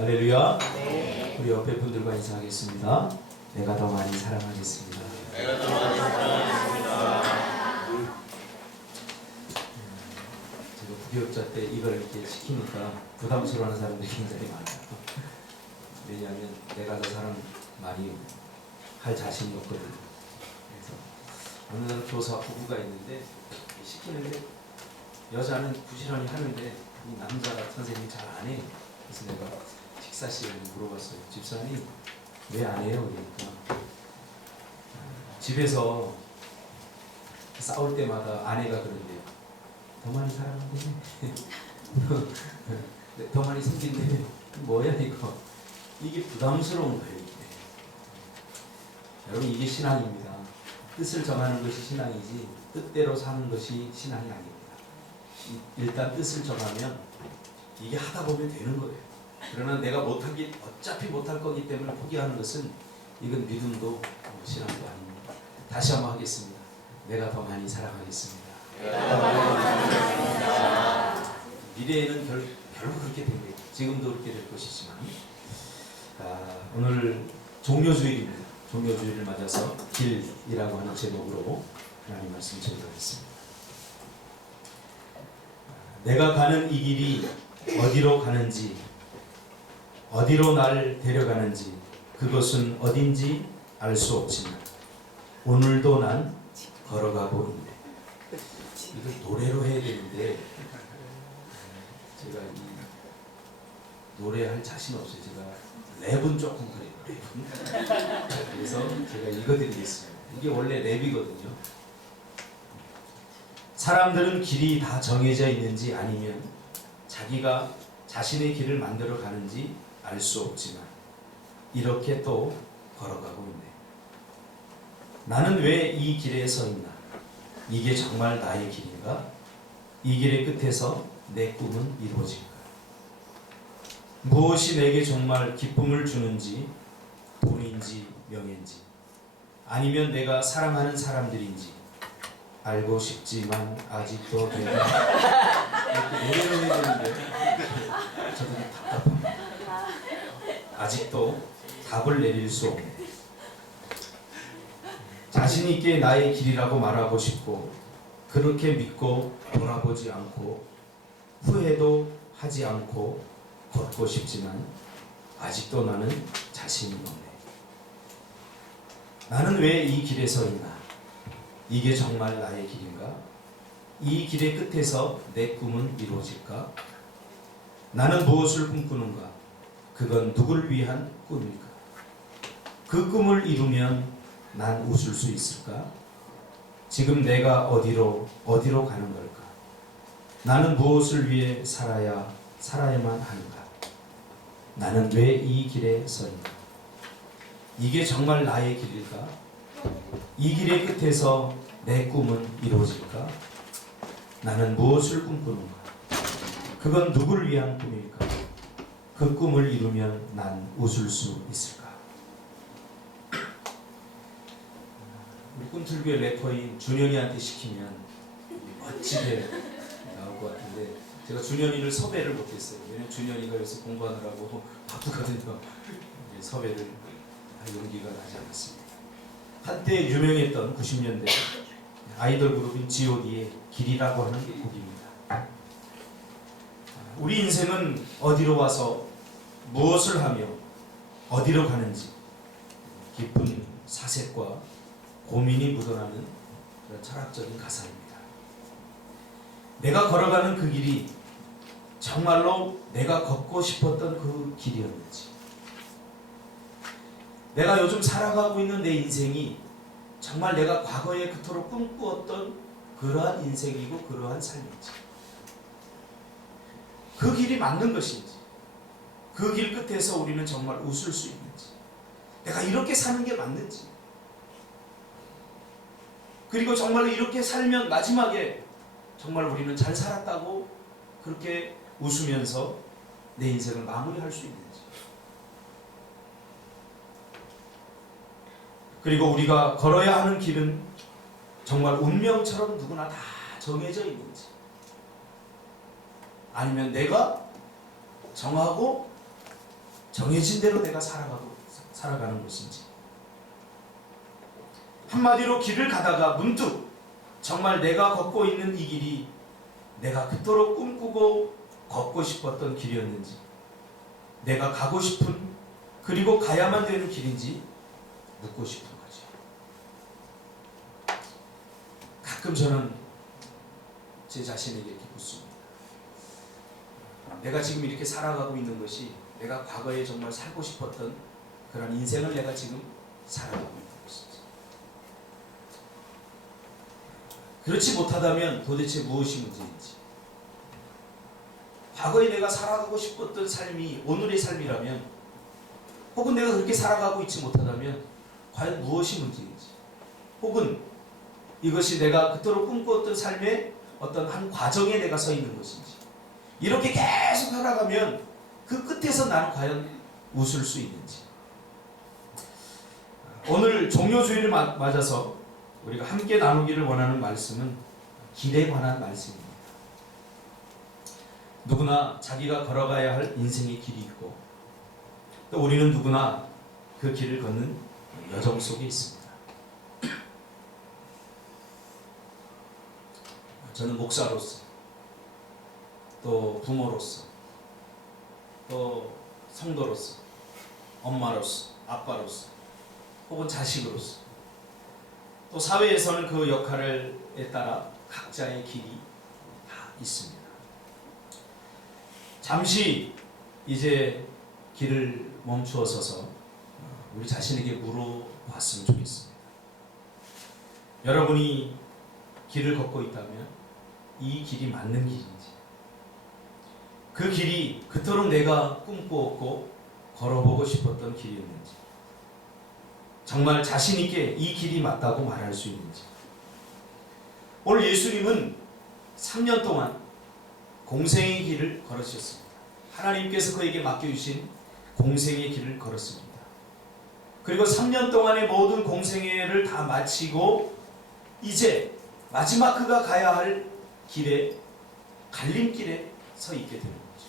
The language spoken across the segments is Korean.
할렐루야. 네. 우리 옆에 분들과 인사하겠습니다. 내가 더 많이 사랑하겠습니다. 내가 더 많이 사랑하겠습니다. 제가 부교육자 때 이걸 이렇게 시키니까 부담스러워하는 사람들이 굉장히 많아요. 왜냐하면 내가 더 사람 많이 할 자신이 없거든요. 그래서 어느 날 교사 부부가 있는데 시키는데 여자는 부지런히 하는데 이 남자가 선생님이 잘 안 해요. 그래서 내가 식사 시간에 물어봤어요. 집사님 왜 안 해요? 그러니까 집에서 싸울 때마다 아내가 그런대요. 더 많이 사랑한대. 더 많이 생긴대. 뭐야 이거. 이게 부담스러운 거예요. 이게. 여러분 이게 신앙입니다. 뜻을 정하는 것이 신앙이지 뜻대로 사는 것이 신앙이 아닙니다. 일단 뜻을 정하면 이게 하다 보면 되는 거예요. 그러나 내가 어차피 못할 거기 때문에 포기하는 것은 이건 믿음도 신앙도 아닙니다. 다시 한번 하겠습니다. 내가 더 많이 사랑하겠습니다. 미래에는 결국 그렇게 됩니다. 지금도 그렇게 될 것이지만 오늘 종료주일입니다. 종료주일을 맞아서 길이라고 하는 제목으로 하나님 말씀 전하겠습니다. 내가 가는 이 길이 어디로 가는지, 어디로 날 데려가는지, 그것은 어딘지 알 수 없지만 오늘도 난 걸어가고 있네. 이걸 노래로 해야 되는데 제가 이 노래할 자신 없어요. 제가 랩은 조금 그래요. 랩은. 그래서 제가 읽어드리겠습니다. 이게 원래 랩이거든요. 사람들은 길이 다 정해져 있는지 아니면 자기가 자신의 길을 만들어 가는지 알 수 없지만 이렇게 또 걸어가고 있네. 나는 왜 이 길에 서 있나? 이게 정말 나의 길인가? 이 길의 끝에서 내 꿈은 이루어질까? 무엇이 내게 정말 기쁨을 주는지, 돈인지 명예인지, 아니면 내가 사랑하는 사람들인지 알고 싶지만 아직도 내가 노래를 해야 되는데 저도 답답합니다. 아직도 답을 내릴 수 없네. 자신 있게 나의 길이라고 말하고 싶고 그렇게 믿고 돌아보지 않고 후회도 하지 않고 걷고 싶지만 아직도 나는 자신이 없네. 나는 왜 이 길에 서 있나? 이게 정말 나의 길인가? 이 길의 끝에서 내 꿈은 이루어질까? 나는 무엇을 꿈꾸는가? 그건 누굴 위한 꿈일까? 그 꿈을 이루면 난 웃을 수 있을까? 지금 내가 어디로 가는 걸까? 나는 무엇을 위해 살아야만 하는가? 나는 왜 이 길에 서 있는가? 이게 정말 나의 길일까? 이 길의 끝에서 내 꿈은 이루어질까? 나는 무엇을 꿈꾸는가? 그건 누굴 위한 꿈일까? 그 꿈을 이루면 난 웃을 수 있을까? 우리 꿈틀교회 래퍼인 준현이한테 시키면 멋지게 나올 것 같은데 제가 준현이를 섭외를 못했어요. 왜냐면 준현이가 요새 공부하느라고 바쁘거든요. 섭외를 할 용기가 나지 않았습니다. 한때 유명했던 90년대 아이돌 그룹인 G.O.D의 길이라고 하는 곡입니다. 우리 인생은 어디로 와서 무엇을 하며 어디로 가는지 깊은 사색과 고민이 묻어나는 그런 철학적인 가사입니다. 내가 걸어가는 그 길이 정말로 내가 걷고 싶었던 그 길이었는지, 내가 요즘 살아가고 있는 내 인생이 정말 내가 과거에 그토록 꿈꾸었던 그러한 인생이고 그러한 삶인지, 그 길이 맞는 것인지, 그 길 끝에서 우리는 정말 웃을 수 있는지, 내가 이렇게 사는 게 맞는지, 그리고 정말로 이렇게 살면 마지막에 정말 우리는 잘 살았다고 그렇게 웃으면서 내 인생을 마무리할 수 있는지, 그리고 우리가 걸어야 하는 길은 정말 운명처럼 누구나 다 정해져 있는지, 아니면 내가 정하고 정해진 대로 내가 살아가는 것인지, 한마디로 길을 가다가 문득 정말 내가 걷고 있는 이 길이 내가 그토록 꿈꾸고 걷고 싶었던 길이었는지, 내가 가고 싶은 그리고 가야만 되는 길인지 묻고 싶은 거죠. 가끔 저는 제 자신에게 이렇게 묻습니다. 내가 지금 이렇게 살아가고 있는 것이 내가 과거에 정말 살고 싶었던 그런 인생을 내가 지금 살아가고 있는 것인지, 그렇지 못하다면 도대체 무엇이 문제인지, 과거에 내가 살아가고 싶었던 삶이 오늘의 삶이라면, 혹은 내가 그렇게 살아가고 있지 못하다면 과연 무엇이 문제인지, 혹은 이것이 내가 그토록 꿈꾸었던 삶의 어떤 한 과정에 내가 서 있는 것인지, 이렇게 계속 살아가면 그 끝에서 나는 과연 웃을 수 있는지. 오늘 종료주일을 맞아서 우리가 함께 나누기를 원하는 말씀은 길에 관한 말씀입니다. 누구나 자기가 걸어가야 할 인생의 길이 있고, 또 우리는 누구나 그 길을 걷는 여정 속에 있습니다. 저는 목사로서, 또 부모로서, 또 성도로서, 엄마로서, 아빠로서, 혹은 자식으로서, 또 사회에서는 그 역할에 따라 각자의 길이 다 있습니다. 잠시 이제 길을 멈추어 서서 우리 자신에게 물어봤으면 좋겠습니다. 여러분이 길을 걷고 있다면 이 길이 맞는 길인지, 그 길이 그토록 내가 꿈꾸었고 걸어보고 싶었던 길이었는지, 정말 자신 있게 이 길이 맞다고 말할 수 있는지. 오늘 예수님은 3년 동안 공생의 길을 걸으셨습니다. 하나님께서 그에게 맡겨주신 공생의 길을 걸었습니다. 그리고 3년 동안의 모든 공생애를 다 마치고 이제 마지막 그가 가야 할 길에, 갈림길에 서 있게 되는 거죠.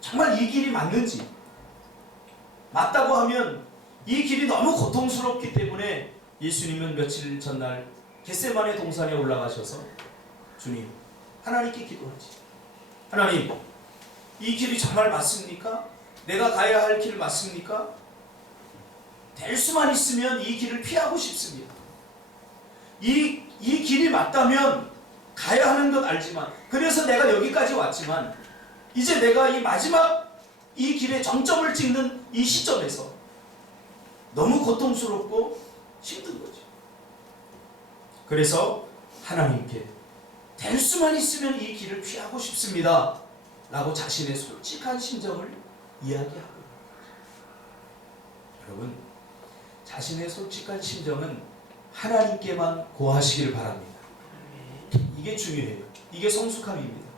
정말 이 길이 맞는지, 맞다고 하면 이 길이 너무 고통스럽기 때문에 예수님은 며칠 전날 겟세마네 동산에 올라가셔서 주님, 하나님께 기도하지. 하나님, 이 길이 정말 맞습니까? 내가 가야 할 길 맞습니까? 될 수만 있으면 이 길을 피하고 싶습니다. 이 길이 맞다면 가야 하는 것 알지만, 그래서 내가 여기까지 왔지만 이제 내가 이 마지막 이 길의 정점을 찍는 이 시점에서 너무 고통스럽고 힘든 거죠. 그래서 하나님께 될 수만 있으면 이 길을 피하고 싶습니다 라고 자신의 솔직한 심정을 이야기하고 있는 거죠. 여러분, 자신의 솔직한 심정은 하나님께만 고하시기를 바랍니다. 이게 중요해요. 이게 성숙함입니다.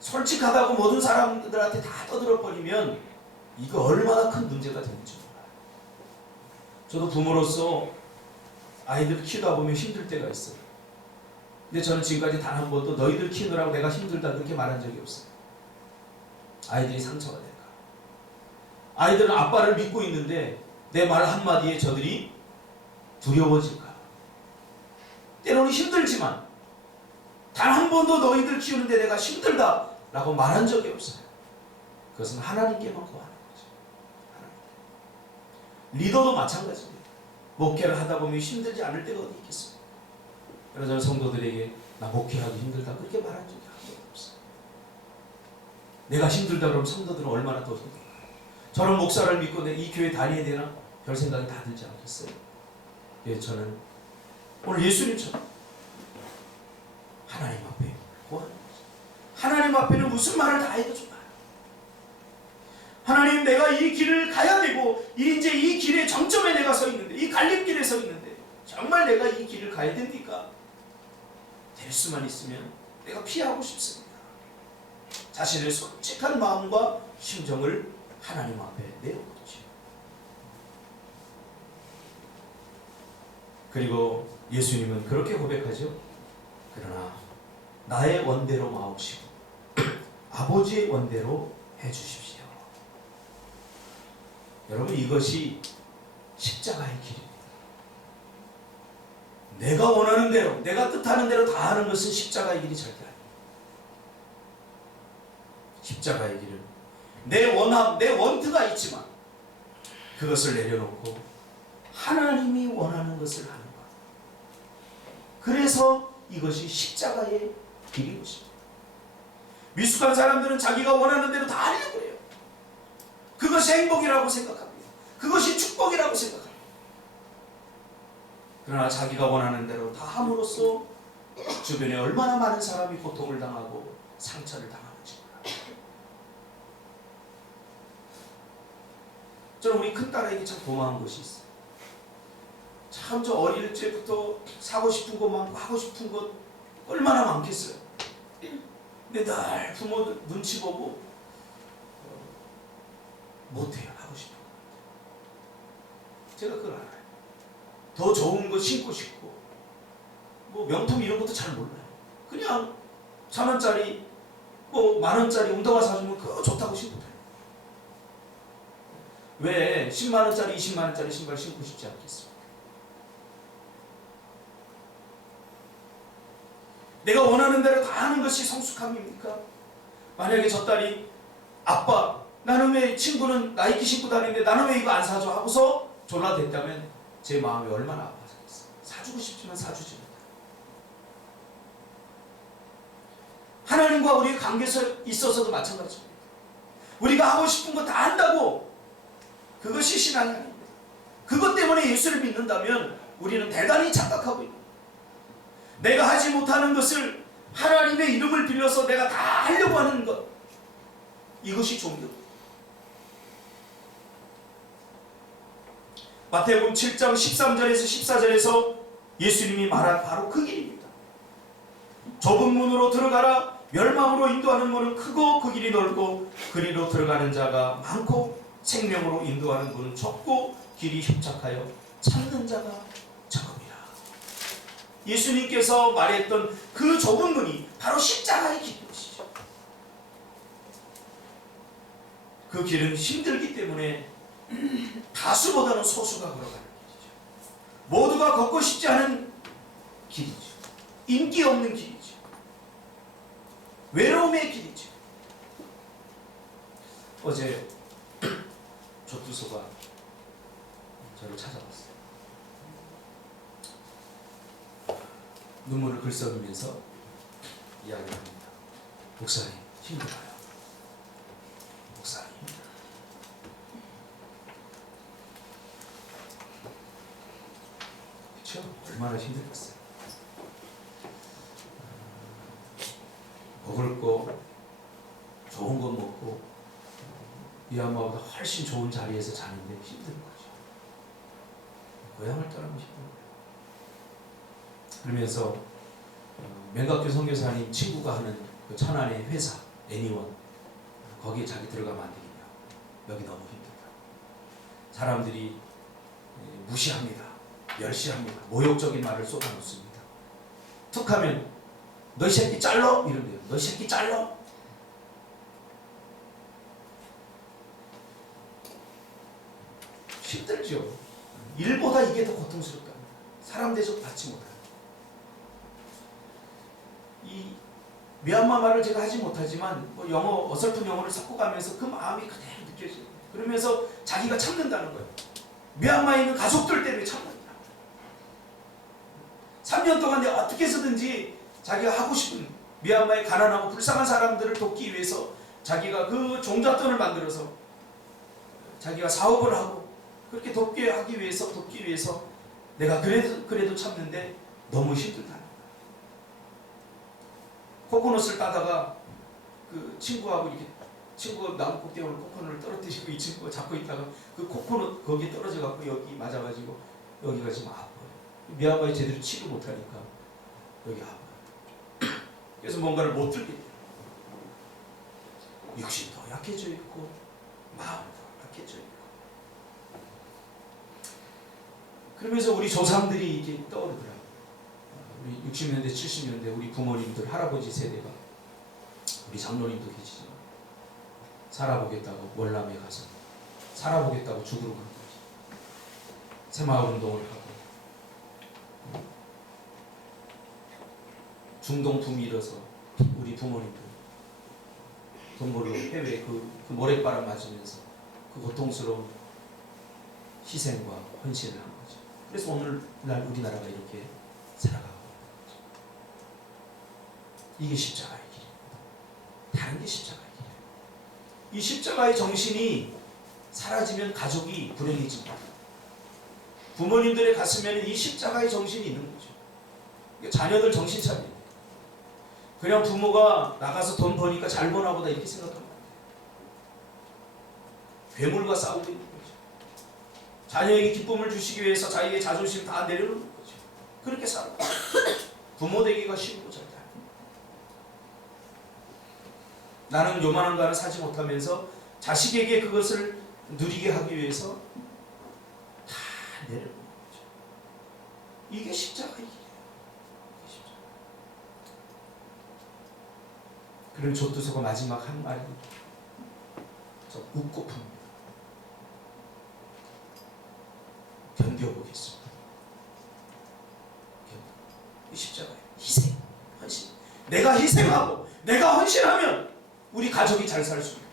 솔직하다고 모든 사람들한테 다 떠들어버리면 이거 얼마나 큰 문제가 되는지 몰라요. 저도 부모로서 아이들 키우다 보면 힘들 때가 있어요. 근데 저는 지금까지 단 한 번도 너희들 키우느라고 내가 힘들다 그렇게 말한 적이 없어요. 아이들이 상처가 될까. 아이들은 아빠를 믿고 있는데 내 말 한마디에 저들이 두려워질까. 때로는 힘들지만 단 한 번도 너희들 키우는데 내가 힘들다 라고 말한 적이 없어요. 그것은 하나님께만 구하는 거죠. 하나님. 리더도 마찬가지입니다. 목회를 하다 보면 힘들지 않을 때가 어디 있겠습니까? 그래서 저는 성도들에게 나 목회하기 힘들다 그렇게 말한 적이 한 번도 없어요. 내가 힘들다 그러면 성도들은 얼마나 더 힘들까요? 저런 목사를 믿고 내 이 교회 다녀야 되나? 별 생각이 다 들지 않겠어요? 예, 저는 오늘 예수님처럼 하나님 앞에 구하는 거죠. 하나님 앞에는 무슨 말을 다 해도 좋아요. 하나님, 내가 이 길을 가야 되고 이제 이 길의 정점에 내가 서 있는데, 이 갈림길에 서 있는데 정말 내가 이 길을 가야 됩니까? 될 수만 있으면 내가 피하고 싶습니다. 자신의 솔직한 마음과 심정을 하나님 앞에 내어놓죠. 그리고 예수님은 그렇게 고백하죠. 그러나 나의 원대로 마옵시고 아버지의 원대로 해주십시오. 여러분, 이것이 십자가의 길입니다. 내가 원하는 대로, 내가 뜻하는 대로 다 하는 것은 십자가의 길이 절대 아니에요. 십자가의 길은 내 원함, 내 원트가 있지만 그것을 내려놓고 하나님이 원하는 것을 하는 것. 그래서 이것이 십자가의 길인 것입니다. 미숙한 사람들은 자기가 원하는 대로 다 하려고 해요. 그것이 행복이라고 생각합니다. 그것이 축복이라고 생각합니다. 그러나 자기가 원하는 대로 다 함으로써 주변에 얼마나 많은 사람이 고통을 당하고 상처를 당하는지 몰라요. 저는 우리 큰딸에게 참 고마운 것이 있어요. 참 저 어릴 때부터 사고 싶은 것 많고 하고 싶은 것 얼마나 많겠어요. 근데 늘 부모들 눈치 보고 못해요. 하고 싶은 거. 제가 그걸 알아요. 더 좋은 거 신고 싶고 뭐 명품 이런 것도 잘 몰라요. 그냥 1,000원짜리 뭐 10,000원짜리 운동화 사주면 그거 좋다고 신고 돼요. 왜 10만원짜리 20만원짜리 신발 신고 싶지 않겠습니까? 내가 원하는 대로 다 하는 것이 성숙함입니까? 만약에 저 딸이 아빠 나는 왜 친구는 나이키 신고 다니는데 나는 왜 이거 안 사줘 하고서 졸라댔다면 제 마음이 얼마나 아파졌겠어요. 사주고 싶지만 사주지 못해요. 하나님과 우리의 관계에 있어서도 마찬가지입니다. 우리가 하고 싶은 거 다 한다고 그것이 신앙이 아닙니다. 그것 때문에 예수를 믿는다면 우리는 대단히 착각하고 있는 거예요. 내가 하지 못하는 것을 하나님의 이름을 빌려서 내가 다 하려고 하는 것, 이것이 종교. 마태복음 7장 13절에서 14절에서 예수님이 말한 바로 그 길입니다. 좁은 문으로 들어가라. 멸망으로 인도하는 문은 크고 그 길이 넓고 그리로 들어가는 자가 많고 생명으로 인도하는 문은 좁고 길이 협착하여 찾는 자가 적음이라. 예수님께서 말했던 그 좁은 문이 바로 십자가의 길인 것이죠. 그 길은 힘들기 때문에 다수보다는 소수가 걸어가는 길이죠. 모두가 걷고 싶지 않은 길이죠. 인기 없는 길이죠. 외로움의 길이죠. 어제 조투소가 저를 찾아왔어요. 눈물을 글썽이면서 이야기를 합니다. 목사님 힘들어요. 목사님 그렇죠? 얼마나 힘들겠어요. 먹을 거 좋은 거 먹고 미얀마보다 훨씬 좋은 자리에서 자는데 힘든 거죠. 고향을 떠나면 힘든 거예요. 그러면서 맹각교 선교사님 친구가 하는 그 천안의 회사 애니원 거기에 자기 들어가면 안 되겠냐. 여기 너무 힘들다. 사람들이 무시합니다. 멸시합니다. 모욕적인 말을 쏟아놓습니다. 툭 하면 너 이 새끼 잘러? 이런대요. 너 이 새끼 잘러? 힘들죠. 일보다 이게 더 고통스럽다. 사람 대접 받지 못하는. 이 미얀마 말을 제가 하지 못하지만 뭐 영어 어설픈 영어를 섞어가면서 그 마음이 그대로 느껴져요. 그러면서 자기가 참는다는 거예요. 미얀마에 있는 가족들 때문에 참는다. 3년 동안 내가 어떻게 해서든지 자기가 하고 싶은 미얀마의 가난하고 불쌍한 사람들을 돕기 위해서 자기가 그 종잣돈을 만들어서 자기가 사업을 하고 그렇게 돕기 위해서 내가 그래도 참는데 너무 힘들다는 거야. 코코넛을 따다가 그 친구하고 이렇게 친구가 나무 꼭대기에 오는 코코넛을 떨어뜨리고 이 친구가 잡고 있다가 그 코코넛 거기에 떨어져 갖고 여기 맞아가지고 여기가 지금 아파요. 미얀마에 제대로 치료 못하니까 여기 아파요. 그래서 뭔가를 못 들게 돼요. 육신도 약해져 있고 마음도 약해져 있고. 그러면서 우리 조상들이 이렇게 떠오르더라고요. 우리 60년대 70년대 우리 부모님들 할아버지 세대가 우리 장로님도 계시지만 살아보겠다고 월남에 가서 살아보겠다고 죽으러 간 거지. 새마을 운동을 하고 중동 붐이라서 우리 부모님들 돈 벌러 해외 그 모래바람 맞으면서 그 고통스러운 희생과 헌신을 한 거죠. 그래서 오늘날 우리나라가 이렇게 살아가고 있는 거죠. 이게 십자가의 길입니다. 다른 게 십자가의 길이에요. 이 십자가의 정신이 사라지면 가족이 불행해집니다. 부모님들의 가슴에는 이 십자가의 정신이 있는 거죠. 자녀들 정신 차려야 돼요. 그냥 부모가 나가서 돈 버니까 잘 버나 보다 이렇게 생각하면 안 돼요. 괴물과 싸우고 있는 거죠. 자녀에게 기쁨을 주시기 위해서 자기의 자존심 다 내려놓는 거죠. 그렇게 살아요. 부모 되기가 쉽고 절대 안 돼요. 나는 요만한 거 하나 사지 못하면서 자식에게 그것을 누리게 하기 위해서 다 내려놓는 거죠. 이게 십자가의 길이에요. 그럼 조두서가 마지막 한 말이 저 웃고픕니다. 견뎌보겠습니다. 이 십자가예요. 희생, 헌신. 내가 희생하고 내가 헌신하면 우리 가족이 잘 살 수 있고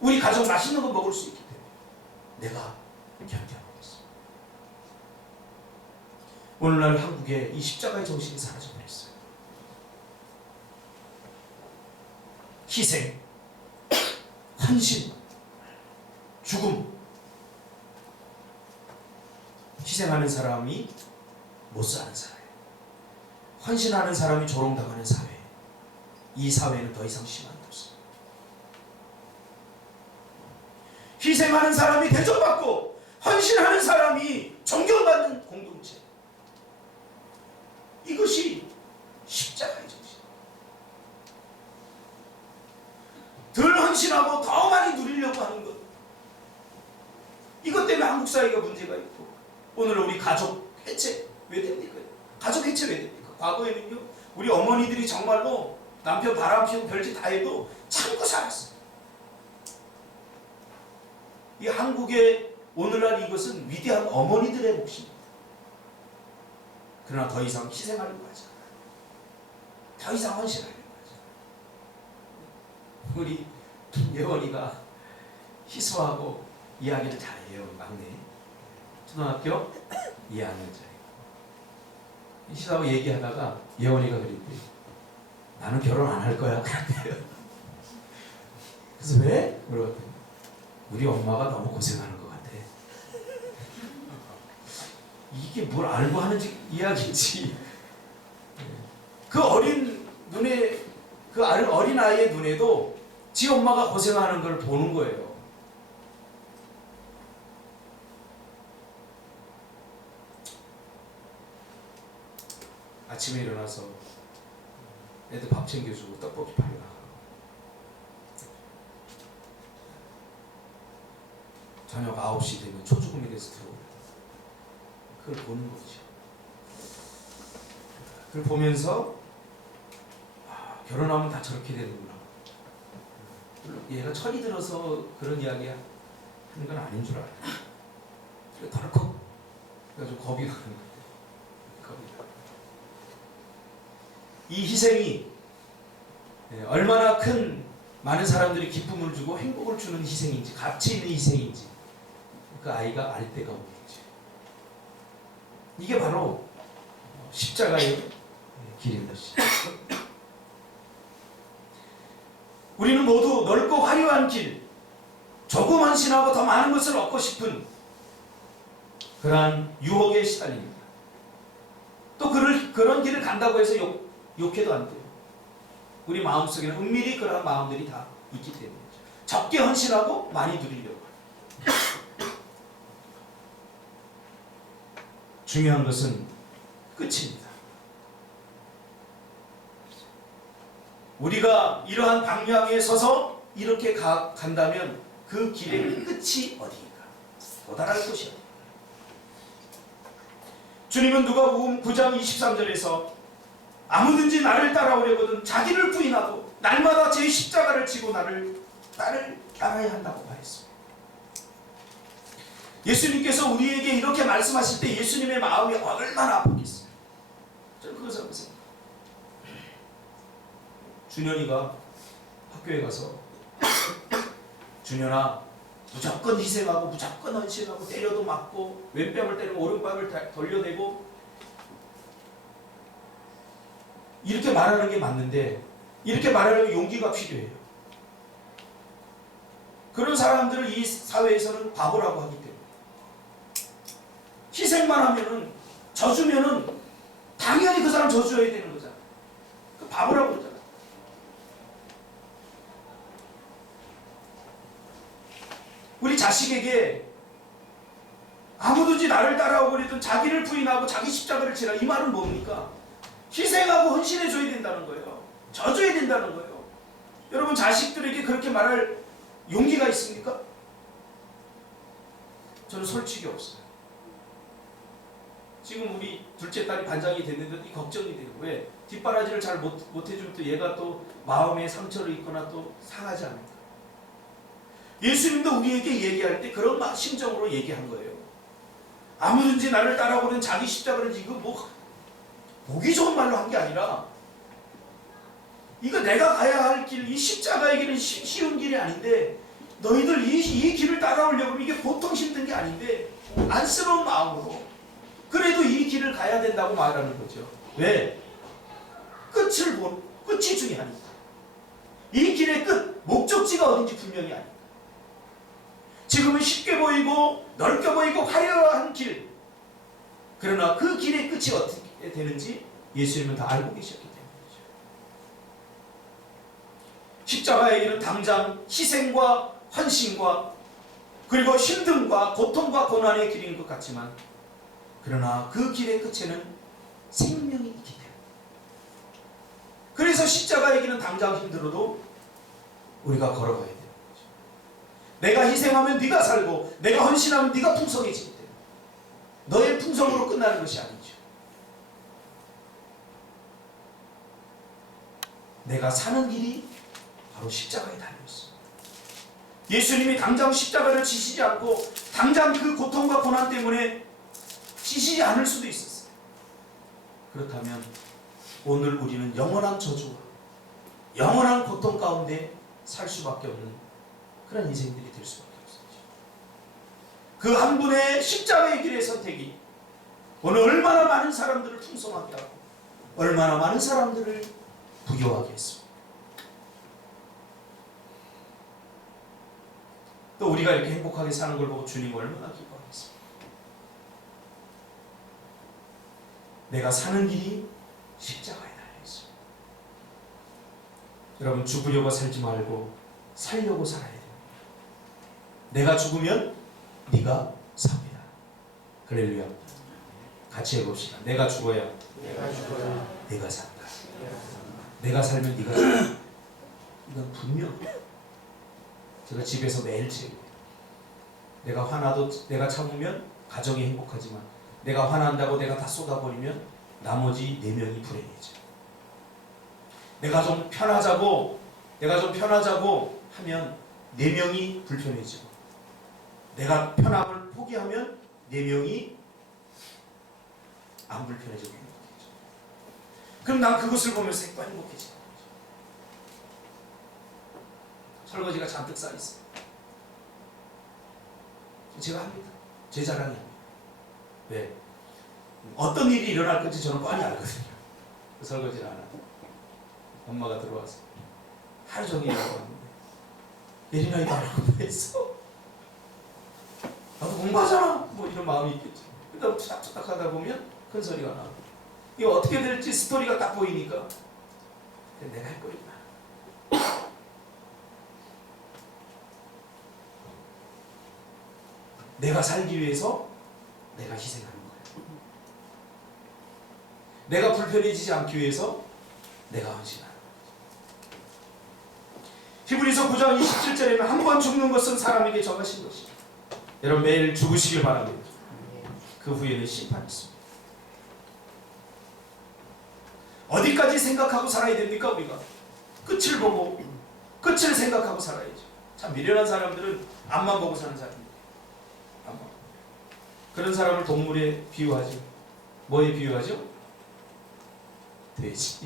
우리 가족 맛있는 거 먹을 수 있기 때문에 내가 견뎌보겠습니다. 오늘날 한국에 이 십자가의 정신이 사라져버렸어요. 희생, 헌신, 죽음. 희생하는 사람이 못 사는 사회, 헌신하는 사람이 조롱당하는 사회. 이 사회는 더 이상 희망이 없습니다. 희생하는 사람이 대접받고 헌신하는 사람이 존경받는 공동체. 이것이 십자가의 정신. 덜 헌신하고 더 많이 누리려고 하는 것. 이것 때문에 한국 사회가 문제가 있고 오늘 우리 가족 해체 왜 됩니까? 가족 해체 왜 됩니까? 과거에는요 우리 어머니들이 정말로 남편 바람 피우고 별짓 다 해도 참고 살았어요. 이 한국의 오늘날 이것은 위대한 어머니들의 몫입니다. 그러나 더 이상 희생하려고 하지 않아요. 더 이상 헌신하려고 하지 않아요. 우리 예원이가 희수하고 이야기를 잘해요. 막내 초등학교 2학년짜리 희수하고 얘기하다가 예원이가 그랬대요. 나는 결혼 안 할 거야. 그랬대요. 그래서 왜? 물어봤더니 우리 엄마가 너무 고생하는 것 같아. 이게 뭘 알고 하는지 이야기지. 그 어린 눈에 그 어린 아이의 눈에도 지 엄마가 고생하는 걸 보는 거예요. 아침에 일어나서 애들 밥 챙겨주고 떡볶이 팔러 나가고 저녁 9시 되면 초죽음이 돼서 들어오고 그걸 보는 거죠. 그걸 보면서 결혼하면 다 저렇게 되는구나. 얘가 철이 들어서 그런 이야기 하는 건 아닌 줄 알아요. 덜컥 그래가지고 겁이 나는 거예요. 겁이 나. 이 희생이 얼마나 큰 많은 사람들이 기쁨을 주고 행복을 주는 희생인지 가치 있는 희생인지 그 아이가 알 때가 오겠죠. 이게 바로 십자가의 길인 것이죠. 우리는 모두 넓고 화려한 길, 조금 헌신하고 더 많은 것을 얻고 싶은 그러한 유혹에 시달립니다. 또 그런 길을 간다고 해서 욕해도 안 돼요. 우리 마음속에는 은밀히 그러한 마음들이 다 있기 때문이죠. 적게 헌신하고 많이 누리려고 해요. 중요한 것은 끝입니다. 우리가 이러한 방향에 서서 이렇게 간다면 그 길의 끝이 어디인가? 도달할 곳이 어디인가? 주님은 누가복음 9장 23절에서 아무든지 나를 따라오려거든 자기를 부인하고 날마다 제 십자가를 지고 나를 나를 따라야 한다고 말했습니다. 예수님께서 우리에게 이렇게 말씀하실 때 예수님의 마음이 얼마나 아팠겠어요. 저는 그것을 생각합니다. 준현이가 학교에 가서 준현아 무조건 희생하고 무조건 헌신하고 때려도 맞고 왼뺨을 때리고 오른뺨을 돌려내고 이렇게 말하는 게 맞는데 이렇게 말하려면 용기가 필요해요. 그런 사람들을 이 사회에서는 바보라고 하기 때문에 희생만 하면은 져주면은 당연히 그 사람 져줘야 되는 거잖아. 그 바보라고 그러잖아. 우리 자식에게 아무든지 나를 따라오고 그랬던 자기를 부인하고 자기 십자가를 지라 이 말은 뭡니까? 희생하고 헌신해 줘야 된다는 거예요. 져줘야 된다는 거예요. 여러분 자식들에게 그렇게 말할 용기가 있습니까? 저는 솔직히 없어요. 지금 우리 둘째 딸이 반장이 됐는데 걱정이 돼요. 왜? 뒷바라지를 잘 못해주면 또 얘가 또 마음에 상처를 입거나 또 상하지 않을까. 예수님도 우리에게 얘기할 때 그런 심정으로 얘기한 거예요. 아무든지 나를 따라오는 자기 십자가를 이거 뭐 보기 좋은 말로 한 게 아니라 이거 내가 가야 할 길, 이 십자가의 길은 쉬운 길이 아닌데 너희들 이 길을 따라오려면 이게 보통 힘든 게 아닌데 안쓰러운 마음으로 그래도 이 길을 가야 된다고 말하는 거죠. 왜? 끝이 중요하니까. 이 길의 끝, 목적지가 어딘지 분명히 아니까. 지금은 쉽게 보이고 넓게 보이고 화려한 길. 그러나 그 길의 끝이 어떻게 되는지 예수님은 다 알고 계셨기 때문이죠. 십자가의 길은 당장 희생과 헌신과 그리고 힘듦과 고통과 고난의 길인 것 같지만 그러나 그 길의 끝에는 생명이 있기 때문에 그래서 십자가의 길은 당장 힘들어도 우리가 걸어가야 돼요. 내가 희생하면 네가 살고 내가 헌신하면 네가 풍성해지기 때문에 너의 풍성으로 끝나는 것이 아니죠. 내가 사는 길이 바로 십자가에 달려있습니다. 예수님이 당장 십자가를 지시지 않고 당장 그 고통과 고난 때문에 지시지 않을 수도 있었어요. 그렇다면 오늘 우리는 영원한 저주와 영원한 고통 가운데 살 수밖에 없는 그런 인생들이 될 수밖에 없었죠. 그 한 분의 십자가의 길의 선택이 오늘 얼마나 많은 사람들을 풍성하게 하고 얼마나 많은 사람들을 부유하게 했습니다. 또 우리가 이렇게 행복하게 사는 걸 보고 주님 얼마나 기뻐하겠습니까? 내가 사는 길이 십자가에 달려있습니다. 여러분 죽으려고 살지 말고 살려고 살아야 됩니다. 내가 죽으면 네가 삽니다. 할렐루야. 같이 해봅시다. 내가 죽어야 내가 산다. 내가 살면 네가 산다. 이건 분명. 제가 집에서 매일 채우고 내가 화나도 내가 참으면 가정이 행복하지만 내가 화난다고 내가 다 쏟아버리면 나머지 4명이 불행해져. 내가 좀 편하자고 하면 4명이 불편해지고 내가 편함을 포기하면 4명이 안 불편해지고 행복해져. 그럼 난 그것을 보면서 행복해지는 거죠. 설거지가 잔뜩 쌓여있어요. 제가 합니다. 제 자랑이 합니다. 왜? 어떤 일이 일어날 건지 저는 뻔히 알거든요. 그 설거지를 안 하고 엄마가 들어와서 하루 종일 일하고 왔는데 예린아 이거 안 하고 뭐 했어? 나도 공부하잖아. 뭐 이런 마음이 있겠죠. 그러다 투닥투닥 하다 보면 큰 소리가 나고 이거 어떻게 될지 스토리가 딱 보이니까 내가 할 거구나. 내가 살기 위해서 내가 희생하는 거예요. 내가 불편해지지 않기 위해서 내가 헌신하는 거예요. 히브리서 9장 27절에는 한 번 죽는 것은 사람에게 정하신 것이다. 여러분 매일 죽으시길 바랍니다. 그 후에는 심판이 있습니다. 어디까지 생각하고 살아야 됩니까? 우리가 끝을 보고 끝을 생각하고 살아야죠. 참 미련한 사람들은 앞만 보고 사는 사람입니다. 앞만. 그런 사람을 동물에 비유하죠. 뭐에 비유하죠? 돼지.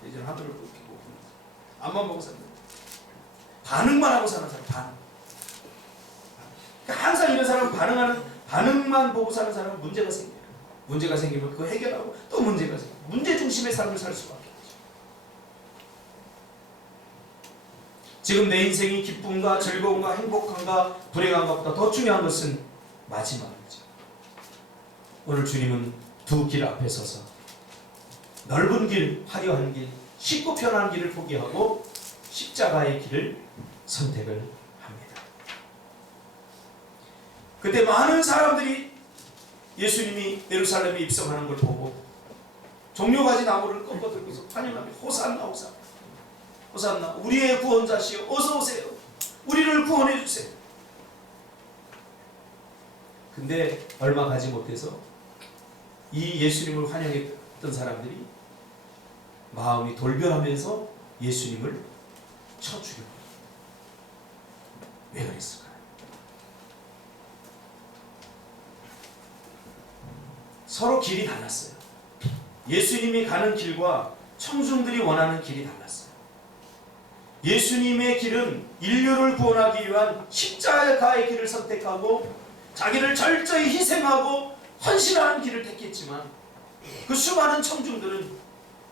돼지는 하늘을 굽히고 앞만 보고 사는 사람. 반응만 하고 사는 사람. 반응. 그러니까 항상 이런 사람은 반응만 보고 사는 사람은 문제가 생겨요. 문제가 생기면 그거 해결하고 또 문제가 생겨요. 문제 중심의 삶을 살 수밖에 없죠. 지금 내 인생이 기쁨과 즐거움과 행복함과 불행함과 더 중요한 것은 마지막이죠. 오늘 주님은 두 길 앞에 서서 넓은 길, 화려한 길, 쉽고 편한 길을 포기하고 십자가의 길을 선택을 합니다. 그때 많은 사람들이 예수님이 예루살렘에 입성하는 걸 보고 종려가지 나무를 꺾어들고서 환영하며 호산나 호산나 호산나 우리의 구원자시여 어서 오세요. 우리를 구원해 주세요. 근데 얼마 가지 못해서 이 예수님을 환영했던 사람들이 마음이 돌변하면서 예수님을 쳐 죽여버려요. 왜 그랬을까요? 서로 길이 달랐어요. 예수님이 가는 길과 청중들이 원하는 길이 달랐어요. 예수님의 길은 인류를 구원하기 위한 십자가의 길을 선택하고 자기를 철저히 희생하고 헌신하는 길을 택했지만 그 수많은 청중들은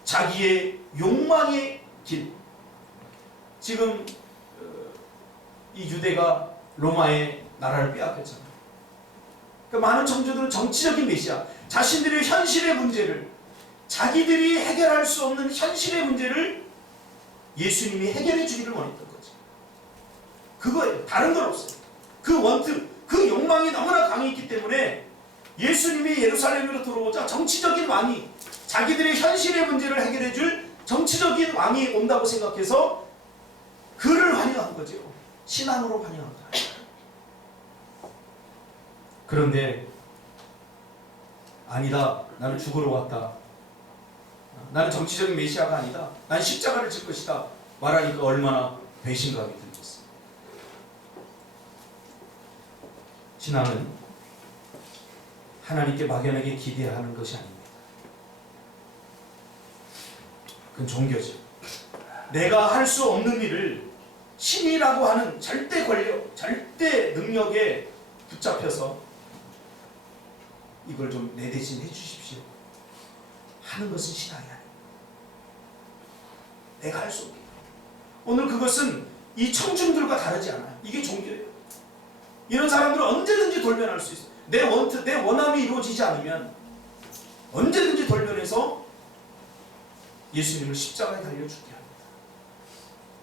자기의 욕망의 길. 지금 이 유대가 로마의 나라를 빼앗겼잖아요. 그러니까 많은 청중들은 정치적인 메시아, 자신들의 현실의 문제를, 자기들이 해결할 수 없는 현실의 문제를 예수님이 해결해 주기를 원했던 거죠. 그거예요. 다른 건 없어요. 그 원트, 그 욕망이 너무나 강했기 때문에 예수님이 예루살렘으로 들어오자 정치적인 왕이 자기들의 현실의 문제를 해결해 줄 정치적인 왕이 온다고 생각해서 그를 환영한 거죠. 신앙으로 환영한 거예요. 그런데 아니다. 나는 죽으러 왔다. 나는 정치적인 메시아가 아니다. 난 십자가를 질 것이다. 말하니까 얼마나 배신감이 들겠어요. 신앙은 하나님께 막연하게 기대하는 것이 아닙니다. 그건 종교죠. 내가 할 수 없는 일을 신이라고 하는 절대 권력, 절대 능력에 붙잡혀서 이걸 좀 내 대신 해주십시오 하는 것은 신앙이 아닙니다. 내가 할 수 없게. 오늘 그것은 이 청중들과 다르지 않아요. 이게 종교예요. 이런 사람들은 언제든지 돌변할 수 있어요. 내 원트, 내 원함이 이루어지지 않으면 언제든지 돌변해서 예수님을 십자가에 달려 죽게 합니다.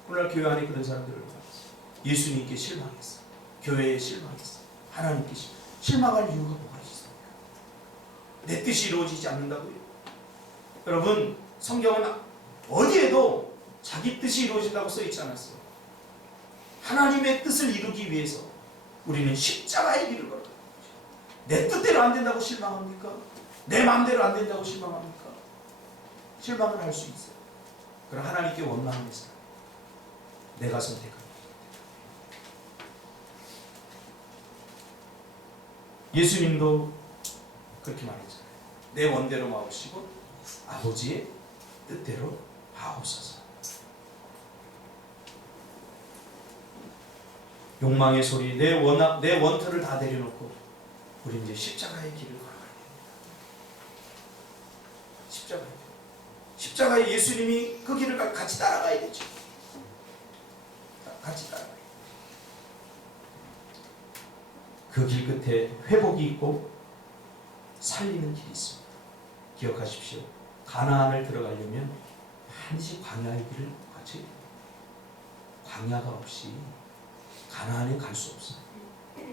오늘날 교회 안에 그런 사람들을 봤어요. 예수님께 실망했어. 교회에 실망했어. 하나님께 실망할 이유가 뭐가 있습니까? 내 뜻이 이루어지지 않는다고요? 여러분, 성경은 어디에도 자기 뜻이 이루어진다고 써있지 않았어요. 하나님의 뜻을 이루기 위해서 우리는 십자가의 길을 걸어요. 내 뜻대로 안 된다고 실망합니까? 내 마음대로 안 된다고 실망합니까? 실망을 할 수 있어요. 그럼 하나님께 원망하면서 내가 선택합니다. 예수님도 그렇게 말했잖아요. 내 원대로 마옵시고 아버지의 뜻대로 하옵소서. 욕망의 소리, 내 원터를 다 내려놓고 우리 이제 십자가의 길을 걸어가야 됩니다. 십자가에 예수님이 그 길을 같이 따라가야 되죠. 같이 따라가야 돼요. 그 길 끝에 회복이 있고 살리는 길이 있습니다. 기억하십시오. 가나안을 들어가려면 반드시 광야의 길을 거쳐야 돼요. 광야가 없이 가나안에 갈 수 없어요.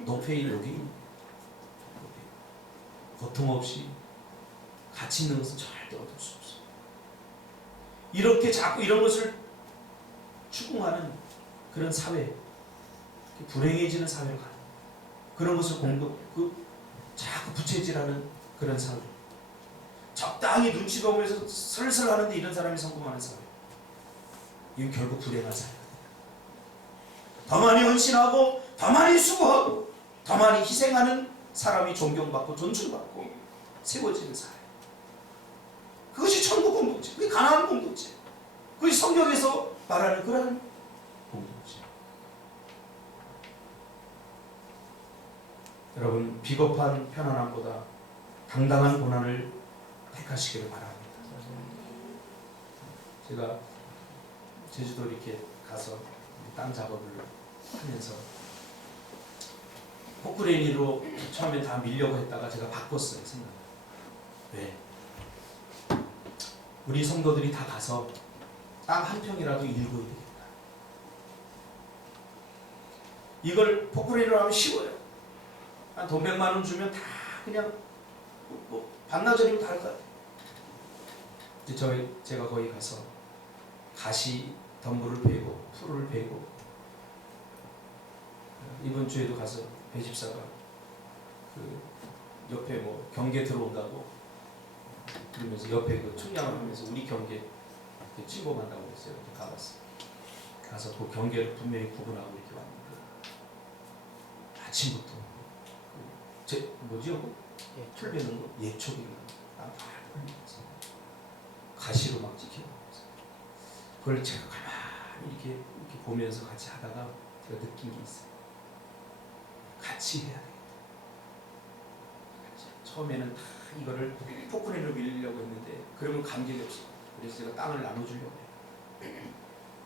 노페인 여기 고통 없이 가치 있는 것은 절대 얻을 수 없어요. 이렇게 자꾸 이런 것을 추궁하는 그런 사회, 불행해지는 사회로 가는 그런 것을 자꾸 부채질하는 그런 사회, 적당히 눈치 보면서 슬슬 하는데 이런 사람이 성공하는 사회, 이건 결국 불행한 사회가 됩니다. 더 많이 헌신하고 더 많이 수고하고 더 많이 희생하는 사람이 존경받고 존중받고 세워지는 사회. 그것이 천국 공동체, 그게 가나안 공동체, 그것이 성경에서 말하는 그러한 공동체. 여러분, 비겁한 편안함보다 당당한 고난을 택하시기를 바랍니다. 제가 제주도 이렇게 가서 땅 작업을 하면서 포크레인으로 처음에 다 밀려고 했다가 제가 바꿨어요, 생각. 왜? 우리 성도들이 다 가서 땅 한 평이라도 일궈야 되겠다. 이걸 포크레인으로 하면 쉬워요. 한 돈 100만 원 주면 다 그냥 뭐 반나절이면 다 할 것 같아요. 이제 제가 거기 가서 가시 덤불을 베고 풀을 베고, 이번 주에도 가서 배집사가 그 옆에 뭐 경계 들어온다고 그러면서 옆에 그 측량을 하면서 우리 경계 침범한다고 했어요. 가봤어요. 가서 그 경계를 분명히 구분하고 이렇게 왔는데 아침부터 뭐지요? 풀 베는 거? 예촉인가? 가시로 막 지켜보면서 그걸 제가 가만히 이렇게 보면서 같이 하다가 제가 느낀 게 있어요. 같이 해야 되겠다. 처음에는 다 이거를 포크레인으로 밀려고 했는데 그러면 감격이 없어요. 그래서 제가 땅을 나눠주려고 해요.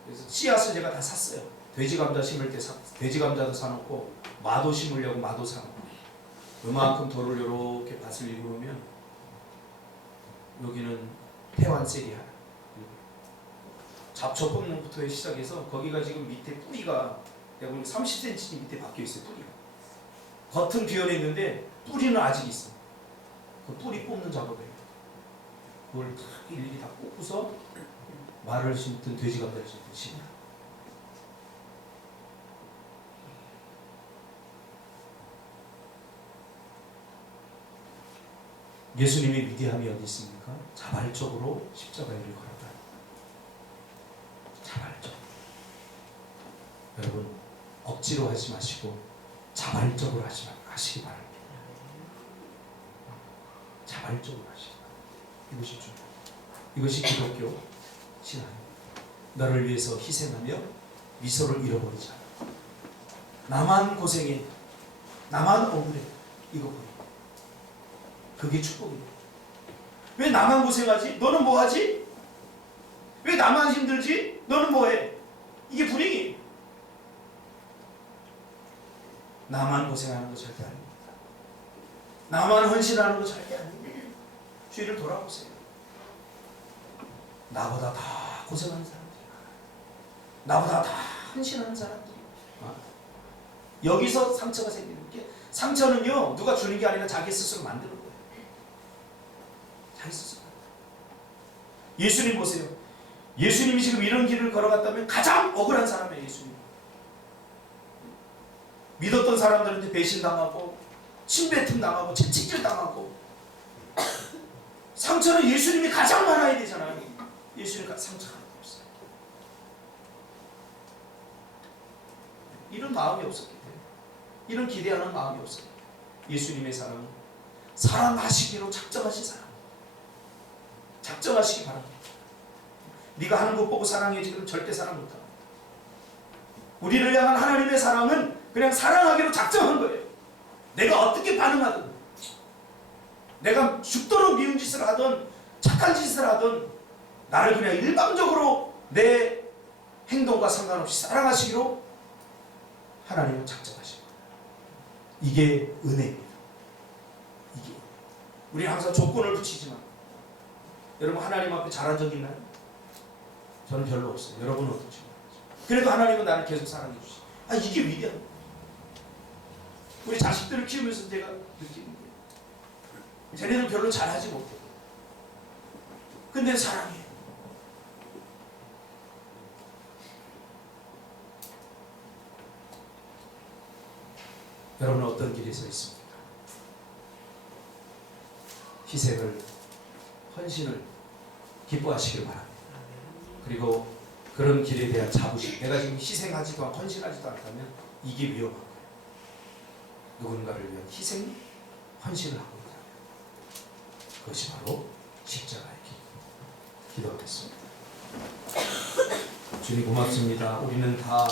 그래서 씨앗을 제가 다 샀어요. 돼지 감자 심을 때 돼지 감자도 사놓고 마도 심으려고 마도 사놓고 요만큼 돌을 이렇게 밭을 일구면 여기는 태완셀이 하나, 잡초 뽑는 부터 시작해서 거기가 지금 밑에 뿌리가 내가 보면 30cm 밑에 박혀 있어요. 뿌리가 겉은 비어냈는데 뿌리는 아직 있어. 그 뿌리 뽑는 작업을 해요. 그걸 다 일일이 다 뽑고서 말을 심든 돼지 감자를 심든 심어요. 예수님의 위대함이 어디 있습니까? 자발적으로 십자가의 일을 걸었다. 자발적. 여러분, 억지로 하지 마시고 자발적으로 하시기 바랍니다. 자발적으로 하시기 바랍니다. 이것이 중요합니다. 이것이 기독교 신앙입니다. 너를 위해서 희생하며 미소를 잃어버리지 않아. 나만 고생해, 나만 억울해, 이거 보여. 그게 축복이에요. 왜 나만 고생하지? 너는 뭐하지? 왜 나만 힘들지? 너는 뭐해? 이게 불행이에요. 나만 고생하는 거 절대 아닙니다. 나만 헌신하는 거 절대 아닙니다. 주위를 돌아보세요. 나보다 더 고생하는 사람들이 많아요. 나보다 더 헌신하는 사람들이 많아요. 여기서 상처가 생기는 게, 상처는요 누가 주는 게 아니라 자기 스스로 만드는 거예요. 자기 스스로. 예수님 보세요. 예수님이 지금 이런 길을 걸어갔다면 가장 억울한 사람이에요. 예수님. 믿었던 사람들한테 배신당하고 침뱉음 당하고 채찍질 당하고, 상처는 예수님이 가장 많아야 되잖아요. 예수님 상처가 없어요. 이런 마음이 없었기 때문에, 이런 기대하는 마음이 없어요. 예수님의 사랑은 사랑하시기로 작정하신 사랑. 작정하시기 바랍니다. 네가 하는 것 보고 사랑해야지 그럼 절대 사랑 못하고, 우리를 향한 하나님의 사랑은 그냥 사랑하기로 작정한 거예요. 내가 어떻게 반응하든, 내가 죽도록 미운 짓을 하든 착한 짓을 하든 나를 그냥 일방적으로 내 행동과 상관없이 사랑하시기로 하나님은 작정하신 거예요. 이게 은혜입니다. 이게 우리는 항상 조건을 붙이지만, 여러분 하나님 앞에 잘한 적 있나요? 저는 별로 없어요. 여러분은 어떨지 모르겠어요. 그래도 하나님은 나를 계속 사랑해 주시죠. 이게 위대한 거예요. 우리 자식들을 키우면서 제가 느끼는 거예요. 쟤네들 별로 잘하지 못해요. 근데 사랑해요. 여러분은 어떤 길에 서 있습니까? 희생을, 헌신을 기뻐하시길 바랍니다. 그리고 그 그런 길에 대한 자부심, 내가 지금 희생하지도 않고 헌신하지도 않다면 이게 위험한 거예요. 누군가를 위한 희생, 헌신을 하고 있다면 그것이 바로 십자가의 길. 기도하겠습니다. 주님 고맙습니다. 우리는 다